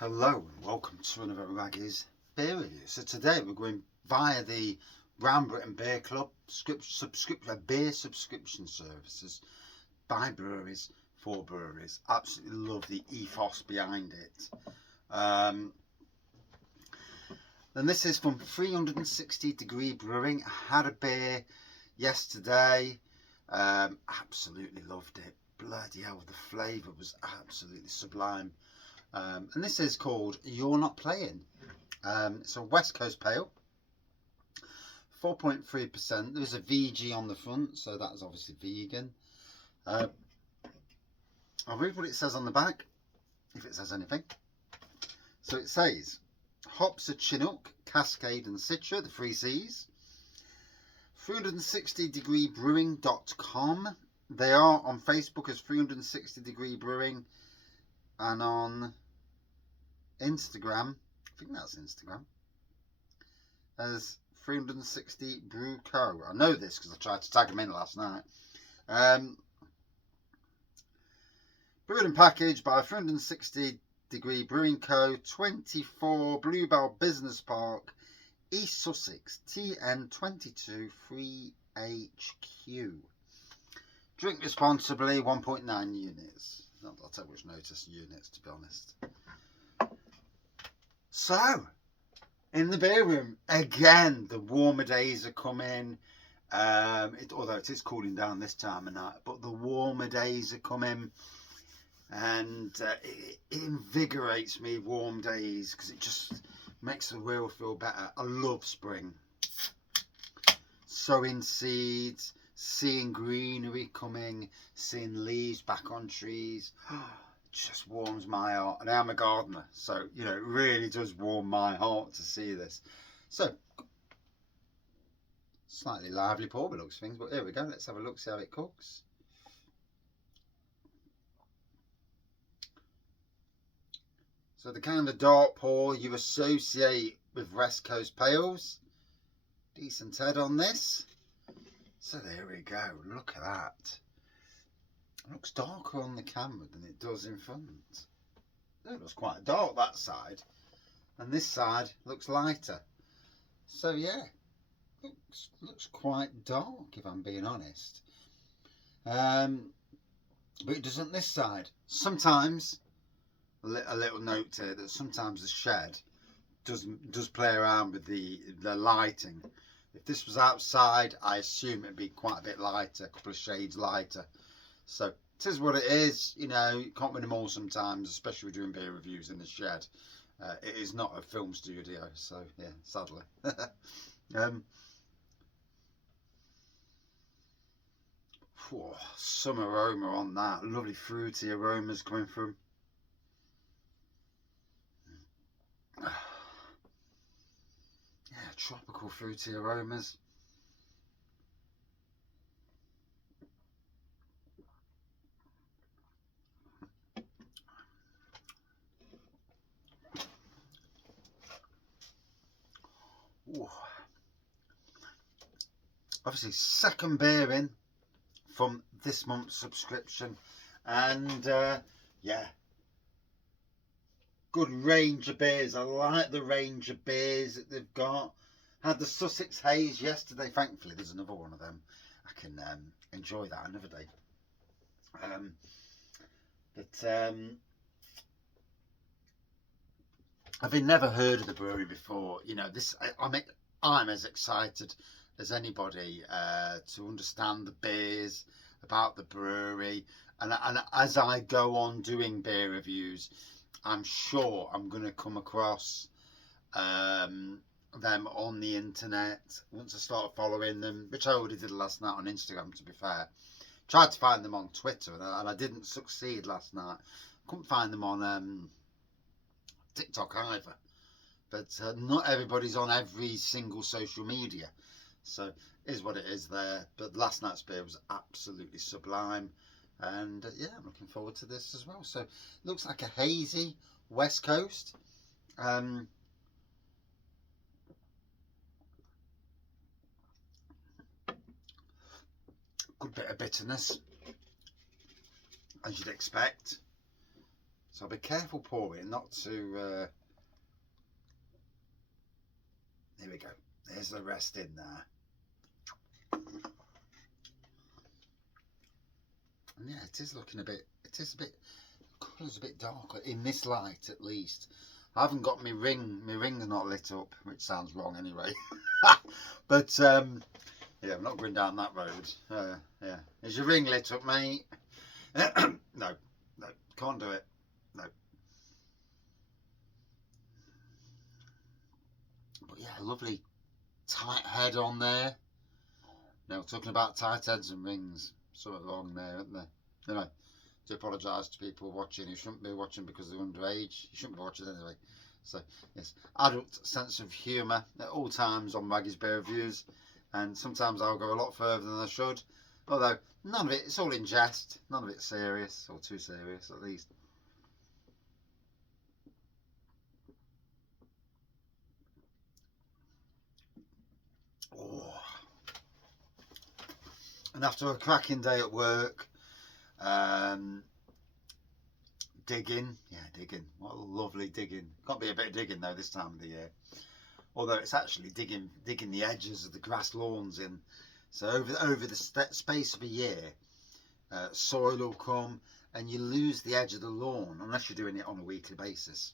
Hello and welcome to another Wraggys Beer Review. So today we're going via the Brown Britain Beer Club beer subscription services by breweries for breweries. Absolutely love the ethos behind it. And this is from 360 Degree Brewing. I had a beer yesterday. Absolutely loved it. Bloody hell, the flavour was absolutely sublime. And this is called You're Not Playin. It's a West Coast Pale, 4.3%. There's a VG on the front, so that's obviously vegan. I'll read what it says on the back, if it says anything. So it says, hops are Chinook, Cascade and Citra, the 3 C's. 360degreebrewing.com. They are on Facebook as 360 Degree Brewing, and on Instagram, I think that's Instagram, as 360 Brew Co. I know this because I tried to tag them in last night. Brewed and packaged by 360 Degree Brewing Co. 24 Bluebell Business Park, East Sussex, TN22 3HQ. Drink responsibly, 1.9 units. Not that I'll take much notice units, to be honest. So, in the beer room, again, the warmer days are coming. Although it is cooling down this time of night, but the warmer days are coming. And it invigorates me, warm days, because it just makes the world feel better. I love spring. Sowing seeds, seeing greenery coming, seeing leaves back on trees. Just warms my heart, and I am a gardener, so you know it really does warm my heart to see this. So slightly lively pour by looks things, but here we go. Let's have a look, see how it cooks. So the kind of dark pour you associate with West Coast Pales. Decent head on this. So there we go. Look at that. It looks darker on the camera than it does in front. It looks quite dark, that side, and this side looks lighter. So yeah, looks quite dark if I'm being honest. But it doesn't this side. Sometimes a little note here that sometimes the shed does play around with the lighting. If this was outside, I assume it'd be quite a bit lighter, a couple of shades lighter. So it is what it is, you know, you can't win them all sometimes, especially with doing beer reviews in the shed. It is not a film studio, so yeah, sadly. Some aroma on that, lovely fruity aromas coming from. Yeah, tropical fruity aromas. Ooh. Obviously second beer in from this month's subscription, and yeah, good range of beers. I like the range of beers that they've got. Had the Sussex Haze yesterday. Thankfully there's another one of them. I can enjoy that another day. I've never heard of the brewery before. You know, this I'm as excited as anybody to understand the beers, about the brewery, and as I go on doing beer reviews, I'm sure I'm going to come across them on the internet once I start following them, which I already did last night on Instagram, to be fair. Tried to find them on Twitter and I didn't succeed last night. Couldn't find them on TikTok either, but not everybody's on every single social media, so it is what it is there. But last night's beer was absolutely sublime, and yeah, I'm looking forward to this as well. So it looks like a hazy West Coast. Good bit of bitterness, as you'd expect. So I'll be careful pouring, not to... Here we go. There's the rest in there. And yeah, it is looking a bit... It is a bit... Colour's a bit darker, in this light at least. I haven't got my ring. My ring's not lit up, which sounds wrong anyway. But, yeah, I'm not going down that road. Yeah. Is your ring lit up, mate? No, can't do it. No. But yeah, lovely tight head on there. Now, talking about tight heads and rings, something wrong there, isn't there? Anyway, to apologise to people watching who shouldn't be watching because they're underage. You shouldn't be watching anyway. So, yes, adult sense of humour at all times on Wraggys Beer Reviews. And sometimes I'll go a lot further than I should. Although, none of it, it's all in jest. None of it's serious, or too serious at least. Oh. And after a cracking day at work, digging, what a lovely digging. Can't be a bit of digging though this time of the year. Although it's actually digging the edges of the grass lawns in. So over the space of a year, soil will come and you lose the edge of the lawn unless you're doing it on a weekly basis.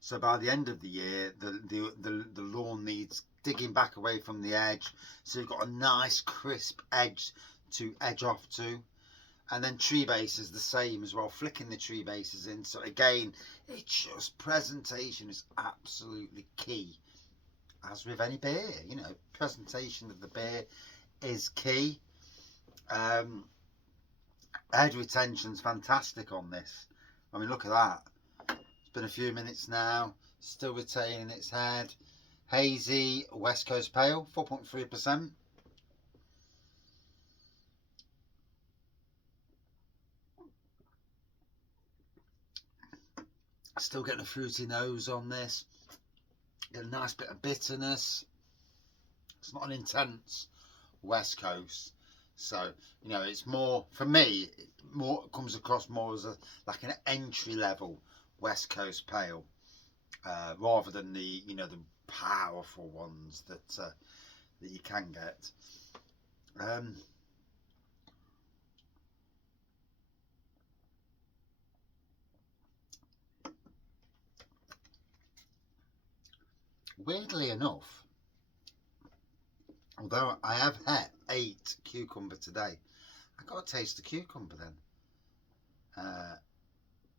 So by the end of the year, the lawn needs digging back away from the edge, so you've got a nice crisp edge to edge off to. And then tree base is the same as well, flicking the tree bases in. So again, it's just presentation is absolutely key. As with any beer, you know, presentation of the beer is key. Head retention's fantastic on this. I mean, look at that. It's been a few minutes now, still retaining its head. Hazy West Coast Pale, 4.3%. Still getting a fruity nose on this. Get a nice bit of bitterness. It's not an intense West Coast, so you know it's more for me. More comes across more as like an entry level West Coast Pale, rather than the the powerful ones that you can get. Weirdly enough, although I have ate cucumber today, I got to taste the cucumber then.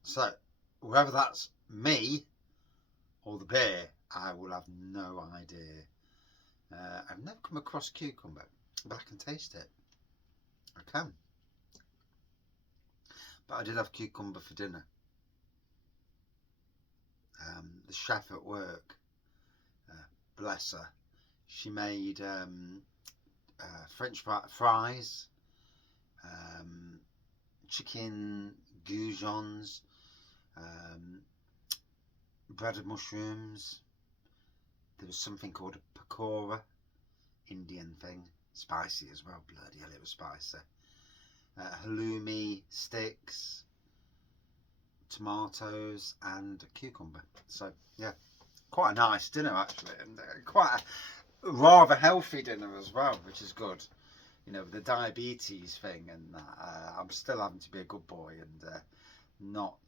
So whether that's me or the beer, I will have no idea. I've never come across cucumber, but I can taste it. I can. But I did have cucumber for dinner. The chef at work, bless her, she made French fries, chicken goujons, breaded mushrooms. There was something called a pakora, Indian thing, spicy as well. Bloody hell, it was spicy. Halloumi sticks, tomatoes, and a cucumber. So yeah, quite a nice dinner actually, and quite a rather healthy dinner as well, which is good. You know, the diabetes thing, and I'm still having to be a good boy and not,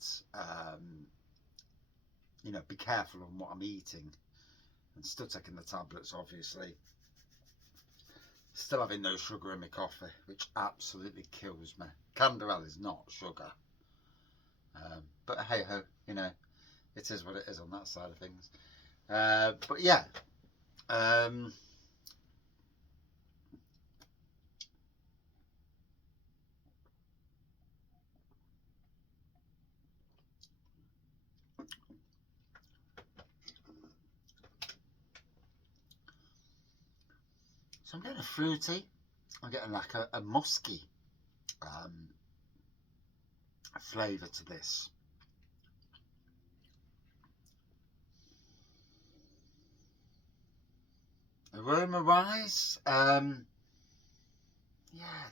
you know, be careful on what I'm eating, and still taking the tablets, obviously. Still having no sugar in my coffee, which absolutely kills me. Canderel is not sugar, but hey ho, you know, it is what it is on that side of things. But yeah. So I'm getting a fruity, I'm getting like a musky flavour to this. Aroma wise, yeah,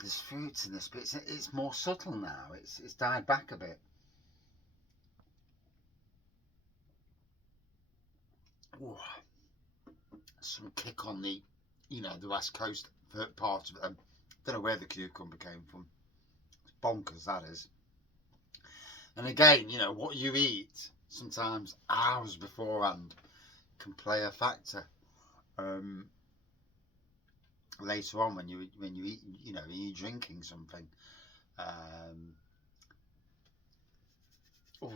there's fruits in this, but it's more subtle now. It's died back a bit. Ooh, some kick on the, you know, the West Coast part of it. Don't know where the cucumber came from. It's bonkers, that is. And again, you know, what you eat sometimes hours beforehand can play a factor. Later on when you eat, you know, you're drinking something. Oh,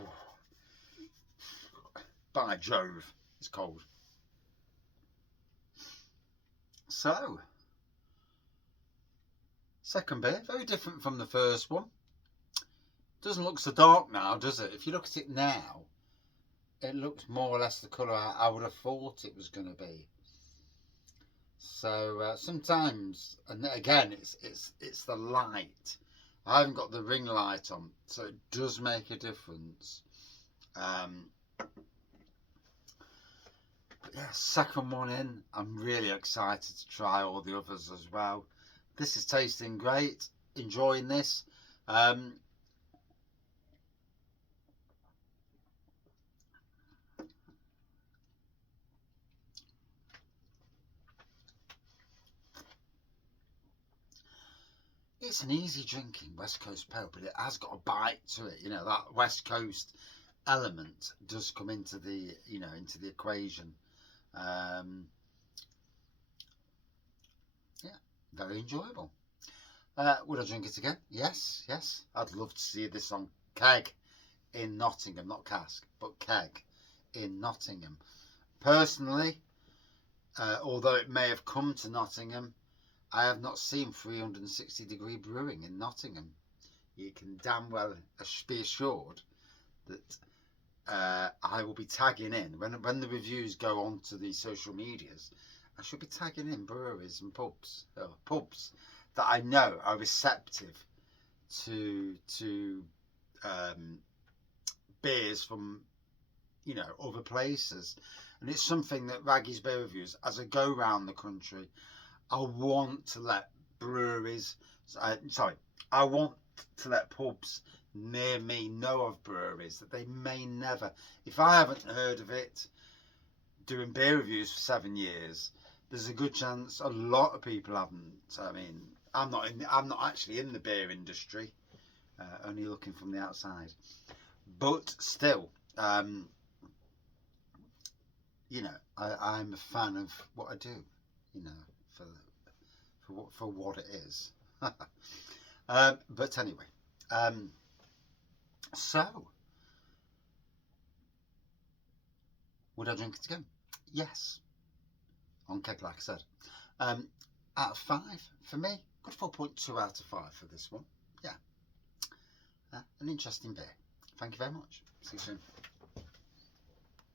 by Jove, it's cold. So, second beer, very different from the first one. Doesn't look so dark now, does it? If you look at it now, it looks more or less the colour I would have thought it was going to be. So sometimes, and again, it's the light. I haven't got the ring light on, so it does make a difference. But yeah, second one in. I'm really excited to try all the others as well. This is tasting great. Enjoying this. It's an easy drinking West Coast pale, but it has got a bite to it. You know, that West Coast element does come into the, you know, into the equation. Yeah, very enjoyable. Would I drink it again? Yes, yes. I'd love to see this on keg in Nottingham, not cask, but keg in Nottingham. Personally, although it may have come to Nottingham, I have not seen 360 Degree Brewing in Nottingham. You can damn well be assured that I will be tagging in when the reviews go on to the social medias. I should be tagging in breweries and pubs that I know are receptive to beers from, you know, other places. And it's something that Wraggys Beer Reviews, as I go around the country, I want to let breweries, I want to let pubs near me know of breweries that they may never, if I haven't heard of it, doing beer reviews for 7 years, there's a good chance a lot of people haven't. I mean, I'm not actually in the beer industry, only looking from the outside, but still, you know, I'm a fan of what I do, you know, for what it is. But anyway, so would I drink it again? Yes, on keg, like I said. Out of 5 for me, good 4.2 out of 5 for this one. Yeah, an interesting beer. Thank you very much. See you soon.